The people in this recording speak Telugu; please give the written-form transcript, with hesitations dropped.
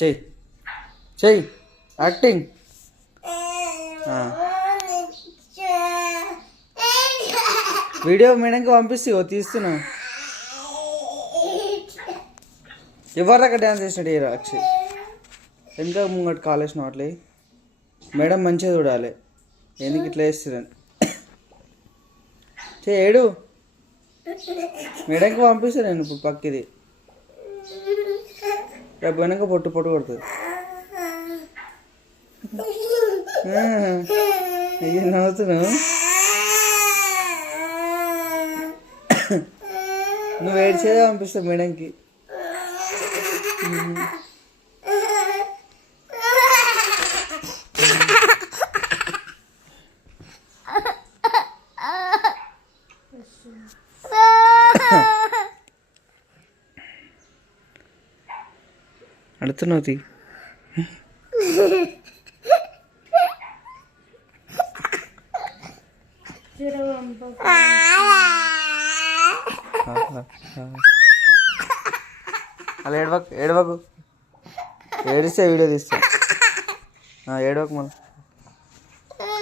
చెయ్యి చెయ్యి యాక్టింగ్. వీడియో మేడంకి పంపిస్తే తీస్తున్నా. ఎవరిదాకా డ్యాన్స్ చేసినట్టు ఏ అక్షయ్ ఎంత ముంగట కాలేసిన అట్లే. మేడం మంచిగా చూడాలి ఎందుకు ఇట్లా వేస్తున్నాను. ఏడు మేడంకి పంపిస్తాను నేను ఇప్పుడు పక్కిది. రేపు వెనక పొట్టు పొట్టు కొడుతుంది. అయ్యో నవ్వుతున్నావు. నువ్వు ఏడ్చేదే పంపిస్తావు మేడంకి. అడుగుతున్నావు తీ. అలా ఏడవకు ఏడవకు. ఏడిస్తే వీడియో తీస్తా. ఏడవకు మళ్ళీ.